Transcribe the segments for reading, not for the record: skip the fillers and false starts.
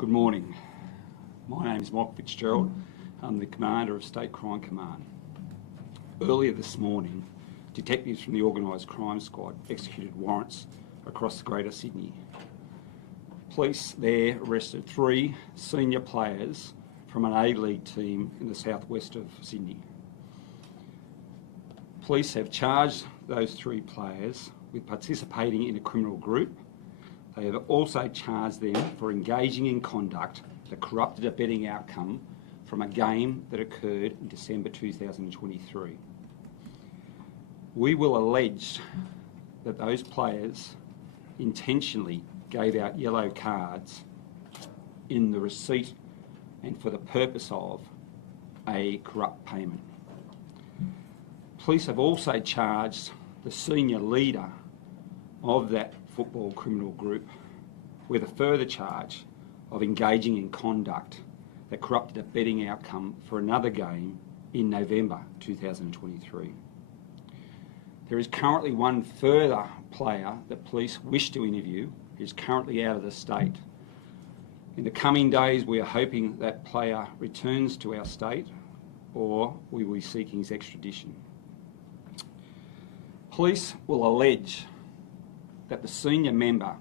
Good morning. My name is Mike Fitzgerald. I'm the Commander of State Crime Command. Earlier this morning, detectives from the Organised Crime Squad executed warrants across the Greater Sydney. Police there arrested 3 senior players from an A-League team in the southwest of Sydney. Police have charged those 3 players with participating in a criminal group. They have also charged them for engaging in conduct that corrupted a betting outcome from a game that occurred in December 2023. We will allege that those players intentionally gave out yellow cards in the receipt and for the purpose of a corrupt payment. Police have also charged the senior leader of that football criminal group with a further charge of engaging in conduct that corrupted a betting outcome for another game in November 2023. There is currently one further player that police wish to interview who is currently out of the state. In the coming days, we are hoping that player returns to our state or we will be seeking his extradition. Police will allege that the senior member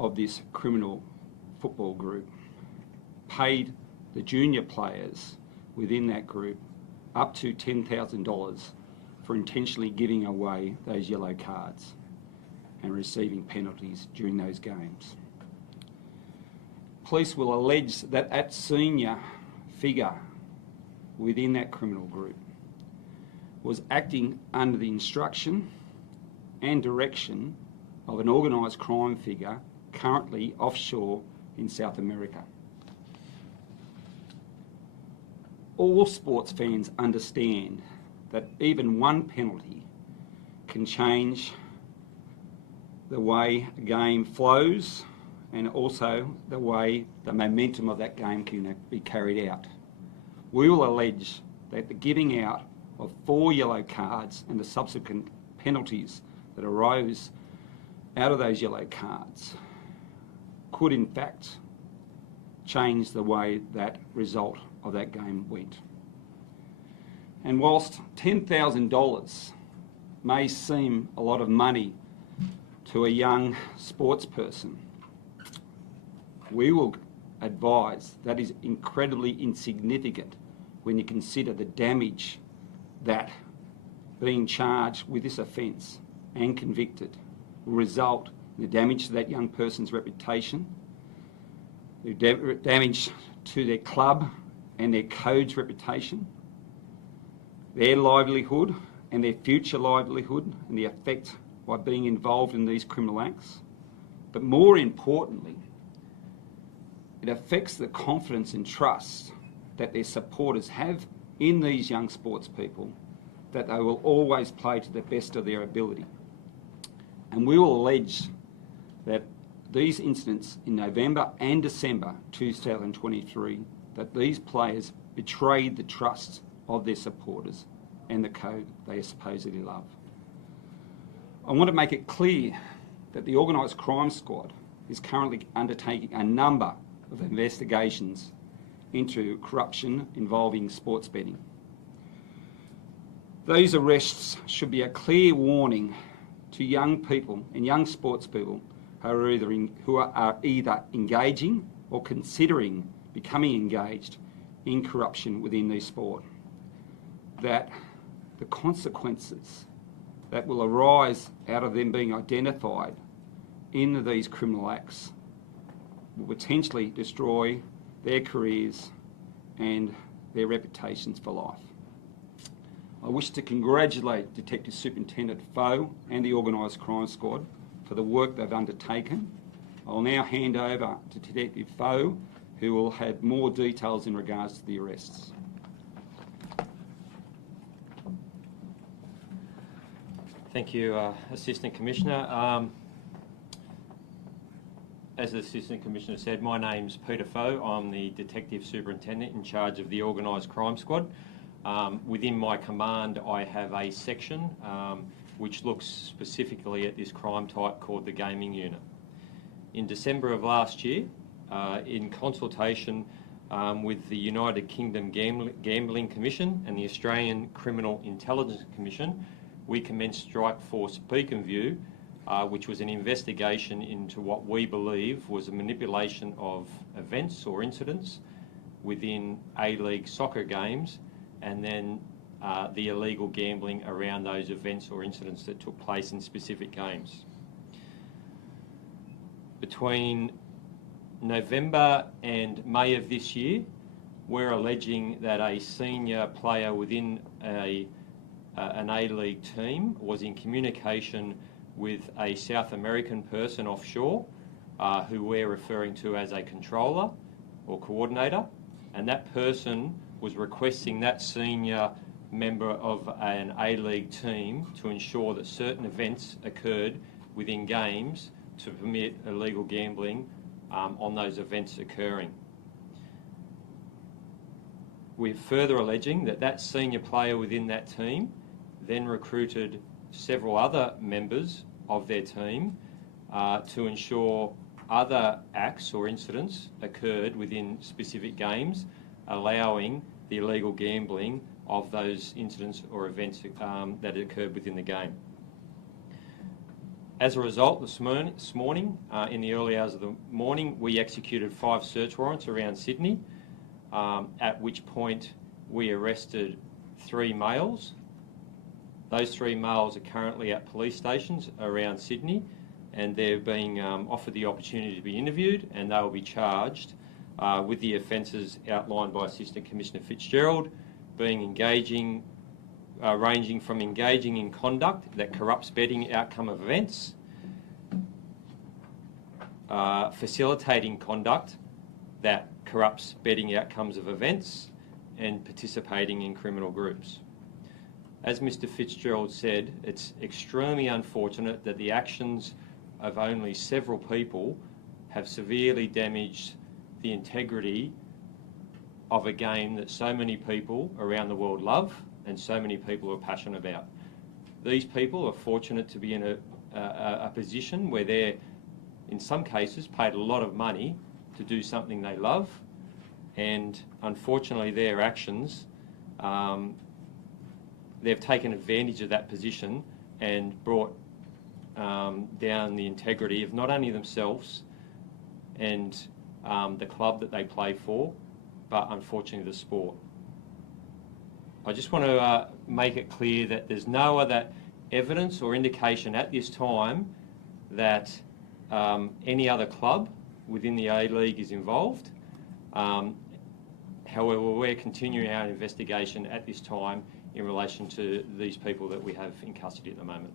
of this criminal football group paid the junior players within that group up to $10,000 for intentionally giving away those yellow cards and receiving penalties during those games. Police will allege that that senior figure within that criminal group was acting under the instruction and direction of an organised crime figure currently offshore in South America. All sports fans understand that even one penalty can change the way a game flows and also the way the momentum of that game can be carried out. We will allege that the giving out of 4 yellow cards and the subsequent penalties that arose out of those yellow cards could in fact change the way that result of that game went. And whilst $10,000 may seem a lot of money to a young sports person, we will advise that is incredibly insignificant when you consider the damage that being charged with this offence and convicted will result in the damage to that young person's reputation, the damage to their club and their code's reputation, their livelihood and their future livelihood and the effect by being involved in these criminal acts. But more importantly, it affects the confidence and trust that their supporters have in these young sports people, that they will always play to the best of their ability. And we will allege that these incidents in November and December 2023, that these players betrayed the trust of their supporters and the code they supposedly love. I want to make it clear that the Organised Crime Squad is currently undertaking a number of investigations into corruption involving sports betting. These arrests should be a clear warning to young people and young sports people who are either engaging or considering becoming engaged in corruption within the sport, that the consequences that will arise out of them being identified in these criminal acts will potentially destroy their careers and their reputations for life. I wish to congratulate Detective Superintendent Foe and the Organised Crime Squad for the work they've undertaken. I'll now hand over to Detective Foe, who will have more details in regards to the arrests. Thank you, Assistant Commissioner. As the Assistant Commissioner said, my name's Peter Foe. I'm the Detective Superintendent in charge of the Organised Crime Squad. Within my command, I have a section which looks specifically at this crime type called the gaming unit. In December of last year, in consultation with the United Kingdom Gambling Commission and the Australian Criminal Intelligence Commission, we commenced Strikeforce Beacon View, which was an investigation into what we believe was a manipulation of events or incidents within A-League soccer games, and then the illegal gambling around those events or incidents that took place in specific games. Between November and May of this year, we're alleging that a senior player within an A-League team was in communication with a South American person offshore, who we're referring to as a controller or coordinator, and that person was requesting that senior member of an A-League team to ensure that certain events occurred within games to permit illegal gambling on those events occurring. We're further alleging that that senior player within that team then recruited several other members of their team to ensure other acts or incidents occurred within specific games, allowing the illegal gambling of those incidents or events that occurred within the game. As a result, this morning, in the early hours of the morning, we executed 5 search warrants around Sydney, at which point we arrested 3 males. Those 3 males are currently at police stations around Sydney, and they're being offered the opportunity to be interviewed, and they will be charged with the offences outlined by Assistant Commissioner Fitzgerald, being ranging from engaging in conduct that corrupts betting outcome of events, facilitating conduct that corrupts betting outcomes of events, and participating in criminal groups. As Mr Fitzgerald said, it's extremely unfortunate that the actions of only several people have severely damaged the integrity of a game that so many people around the world love and so many people are passionate about. These people are fortunate to be in a position where they're, in some cases, paid a lot of money to do something they love, and unfortunately their actions, they've taken advantage of that position and brought down the integrity of not only themselves and the club that they play for, but unfortunately the sport. I just want to make it clear that there's no other evidence or indication at this time that any other club within the A-League is involved. However, we're continuing our investigation at this time in relation to these people that we have in custody at the moment.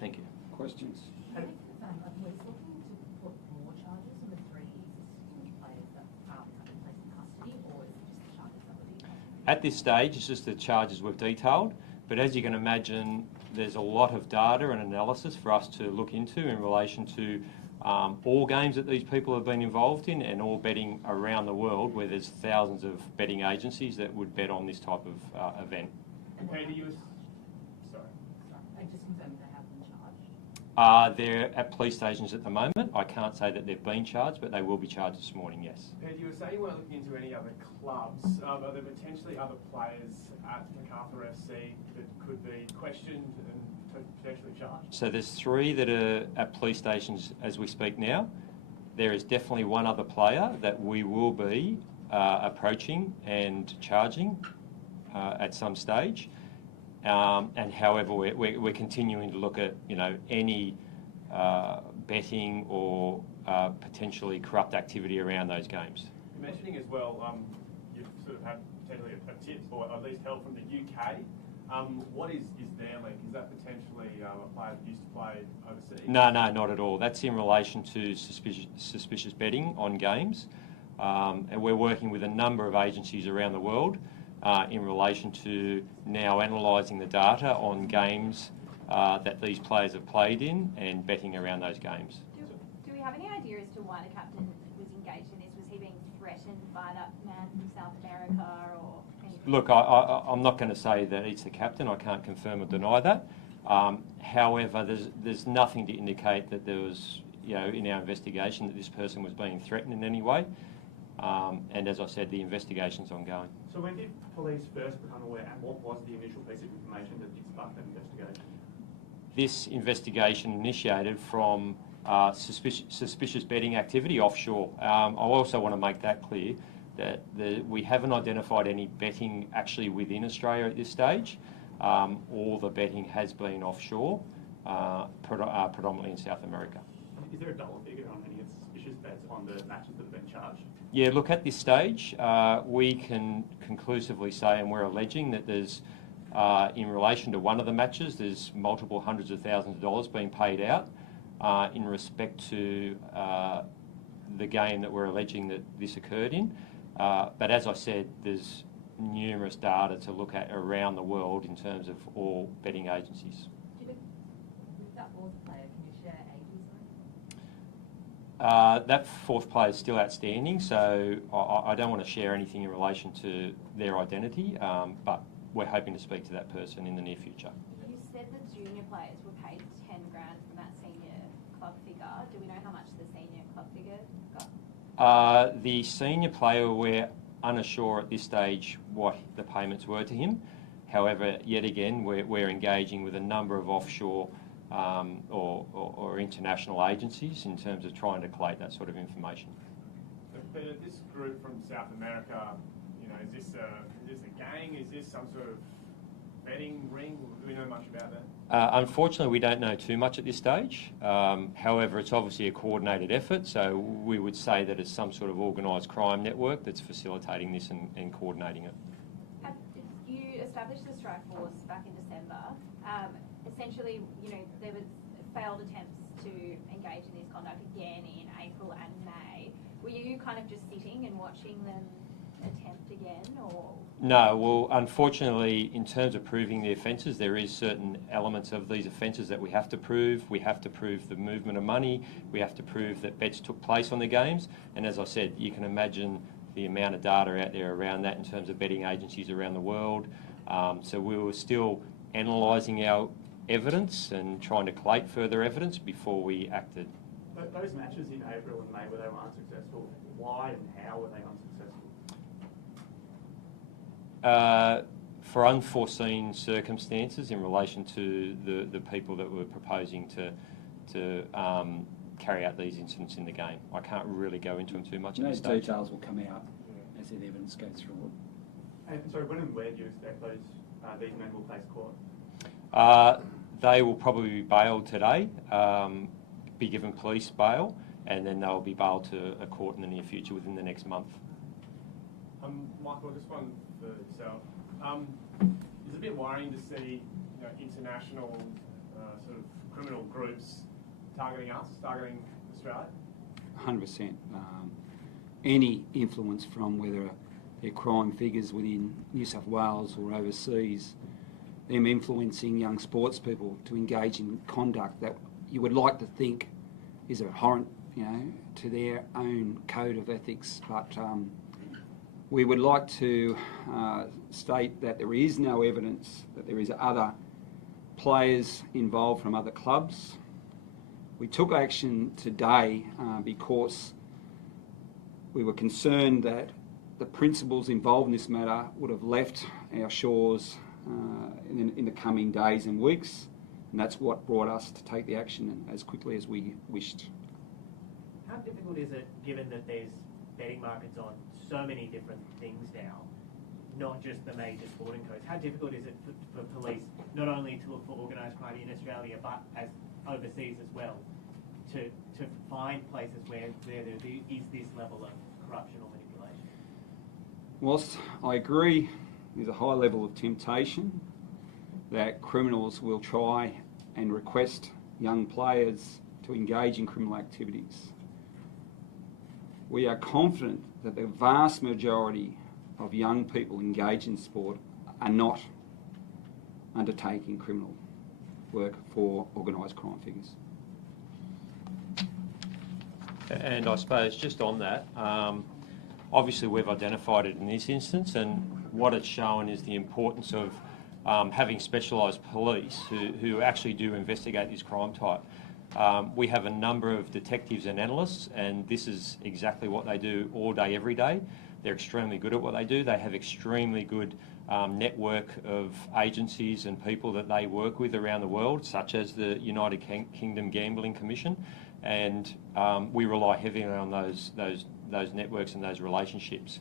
Thank you. Questions? We're looking to put more charges on the 3 existing players that are currently placed in custody, or is it just the charges that were detailed? At this stage, it's just the charges we've detailed, but as you can imagine, there's a lot of data and analysis for us to look into in relation to all games that these people have been involved in and all betting around the world, where there's thousands of betting agencies that would bet on this type of event. Sorry. I just confirmed they have been charged. They're at police stations at the moment. I can't say that they've been charged, but they will be charged this morning, yes. Peter, you were saying you weren't looking into any other clubs. Are there potentially other players at MacArthur FC that could be questioned and potentially charged? So there's 3 that are at police stations as we speak now. There is definitely one other player that we will be approaching and charging at some stage. And however, we're continuing to look at any betting or potentially corrupt activity around those games. You're mentioning as well, you've sort of had potentially a tip, or at least help from the UK. What is their link? Is that potentially a player that used to play overseas? No, not at all. That's in relation to suspicious betting on games. And we're working with a number of agencies around the world in relation to now analysing the data on games that these players have played in and betting around those games. Do we have any idea as to why the captain was engaged in this? Was he being threatened by that man from South America or anything? Look, I'm not going to say that it's the captain. I can't confirm or deny that. However, there's nothing to indicate that there was in our investigation that this person was being threatened in any way. And as I said, the investigation's ongoing. So when did police first become aware, and what was the initial piece of information that did spark that investigation? This investigation initiated from suspicious betting activity offshore. I also want to make that clear that we haven't identified any betting actually within Australia at this stage. All the betting has been offshore, predominantly in South America. Is there a dollar figure on any of the suspicious bets on the matches that have been charged? Yeah, look, at this stage, we can conclusively say, and we're alleging, that there's, in relation to one of the matches, there's multiple hundreds of thousands of dollars being paid out in respect to the game that we're alleging that this occurred in. But as I said, there's numerous data to look at around the world in terms of all betting agencies. With that fourth player, can you share ages? That fourth player is still outstanding, so I don't want to share anything in relation to their identity, but we're hoping to speak to that person in the near future. You said the junior players were paid 10 grand from that senior club figure. Do we know how much the senior club figure got? The senior player, we're unsure at this stage what the payments were to him. However, yet again, we're engaging with a number of offshore or international agencies in terms of trying to collate that sort of information. Peter, this group from South America, is this a gang? Is this some sort of betting ring? Do we know much about that? Unfortunately, we don't know too much at this stage. However, it's obviously a coordinated effort, so we would say that it's some sort of organised crime network that's facilitating this and coordinating it. You established the strike force back in December. Essentially, there was failed attempts to engage in this conduct again in April and May. Were you kind of just sitting and watching them attempt again, or? No, well, unfortunately, in terms of proving the offences, there is certain elements of these offences that we have to prove. We have to prove the movement of money. We have to prove that bets took place on the games. And as I said, you can imagine the amount of data out there around that in terms of betting agencies around the world. So we were still analysing our evidence and trying to collate further evidence before we acted. But those matches in April and May where they were unsuccessful, why and how were they unsuccessful? For unforeseen circumstances in relation to the people that were proposing to carry out these incidents in the game. I can't really go into them too much at this Those stage. details will come out as the evidence goes through. And sorry, when and where do you expect these men will face court? They will probably be bailed today, be given police bail, and then they'll be bailed to a court in the near future within the next month. Michael, just one for yourself. It's a bit worrying to see international sort of criminal groups targeting us, targeting Australia. 100%. Any influence from whether they're crime figures within New South Wales or overseas, them influencing young sports people to engage in conduct that you would like to think is abhorrent, to their own code of ethics. But we would like to state that there is no evidence that there is other players involved from other clubs. We took action today because we were concerned that the principals involved in this matter would have left our shores in the coming days and weeks, and that's what brought us to take the action as quickly as we wished. How difficult is it, given that there's betting markets on so many different things now, not just the major sporting codes, how difficult is it for police not only to look for organised crime in Australia but as overseas as well, to find places where there is this level of corruption or manipulation? Whilst I agree there's a high level of temptation that criminals will try and request young players to engage in criminal activities, we are confident that the vast majority of young people engaged in sport are not undertaking criminal work for organised crime figures. And I suppose just on that, obviously we've identified it in this instance, and what it's shown is the importance of having specialised police who actually do investigate this crime type. We have a number of detectives and analysts, and this is exactly what they do all day, every day. They're extremely good at what they do. They have extremely good network of agencies and people that they work with around the world, such as the United Kingdom Gambling Commission, and we rely heavily on those networks and those relationships.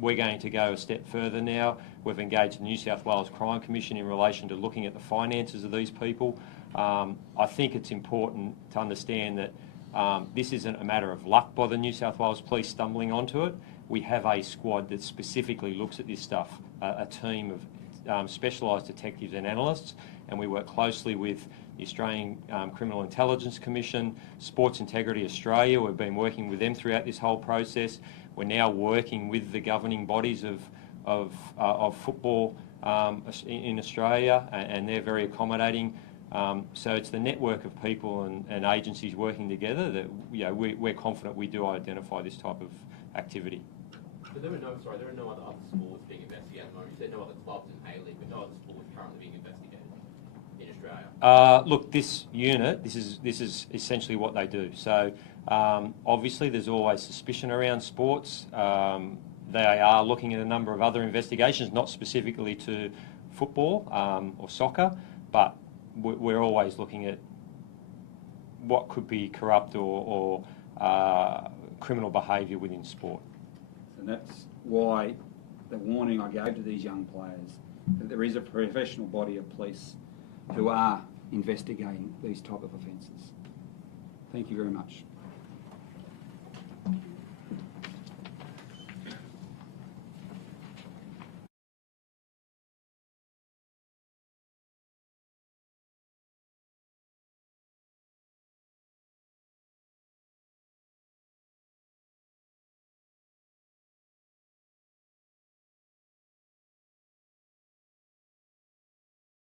We're going to go a step further now. We've engaged the New South Wales Crime Commission in relation to looking at the finances of these people. I think it's important to understand that this isn't a matter of luck by the New South Wales Police stumbling onto it. We have a squad that specifically looks at this stuff, a team of specialised detectives and analysts, and we work closely with the Australian Criminal Intelligence Commission, Sports Integrity Australia. We've been working with them throughout this whole process. We're now working with the governing bodies of football in Australia, and they're very accommodating. So it's the network of people and agencies working together that we're confident we do identify this type of activity. So there are no other sports being investigated at the moment. You said no other clubs in A-League, but no other sports currently being investigated in Australia. Look, this unit, this is essentially what they do. So obviously there's always suspicion around sports. They are looking at a number of other investigations, not specifically to football or soccer, but we're always looking at what could be corrupt or criminal behaviour within sport. And that's why the warning I gave to these young players, that there is a professional body of police who are investigating these type of offences. Thank you very much.